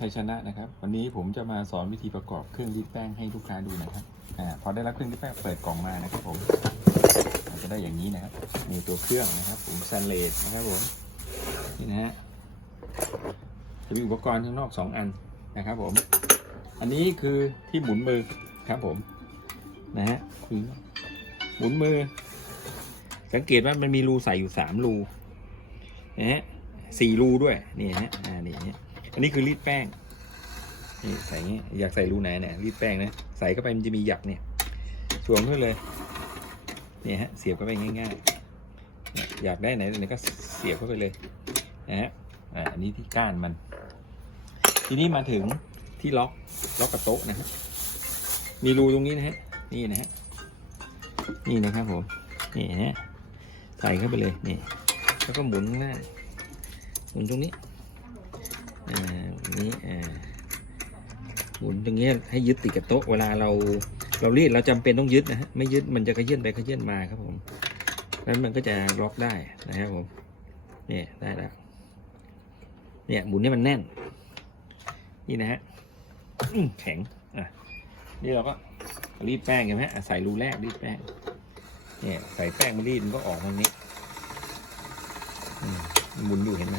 ชัยชนะนะครับ วันนี้ผมจะมาสอนวิธีประกอบเครื่องรีดแป้งให้ลูกค้าดูนะครับอ่าพอได้รับเครื่องรีดแป้งเปิดกล่องมานะครับผมจะได้อย่างนี้นะครับ มีตัวเครื่องนะครับ ผมซันเลสนะครับผมนี่นะฮะจะมีอุปกรณ์ข้างนอกสองอันนะครับผม อันนี้คือที่หมุนมือครับผมนะฮะคือหมุนมือ สังเกตว่ามันมีรูใส่อยู่สามรูนะฮะสี่รูด้วยนี่ฮะอ่านี่ฮะ อันนี้คือรีดแป้งนี่ใส่งี้อยากใส่รูไหนเนี่ยรีดแป้งนะใส่เข้าไปมันจะมีหยักเนี่ยสวมเข้าไปเลยเนี่ยฮะเสียบเข้าไปง่ายๆอยากได้ไหนไหนก็เสียบเข้าไปเลยนะฮะอันนี้ที่ก้านมัน ทีนี้มาถึงที่ล็อกล็อกกับโต๊ะนะฮะมีรูตรงนี้นะฮะนี่นะฮะนี่นะครับผมนี่ฮะใส่เข้าไปเลยนี่แล้วก็หมุนข้างหน้าหมุนตรงนี้ นี้อ่าหมุนตรงเนี้ยให้ยึดติดกับโต๊ะเวลาเราเรารีดเราจำเป็นต้องยึดนะฮะไม่ยึดมันจะขยื่นไปขยื่นมาครับผม แล้วมันก็จะล็อกได้นะครับผมเนี่ยได้แล้วเนี่ยหมุนให้มันแน่น นี่นะฮะแข็งอะนี่เราก็รีดแป้งใช่ไหมใส่รูแรกรีดแป้งเนี่ยใส่แป้งมารีดมันก็ออกมาตรงนี้หมุนอยู่เห็นไหม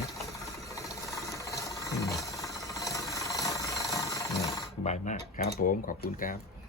อืมอ่าส บายมากครับผมขอบคุณครับ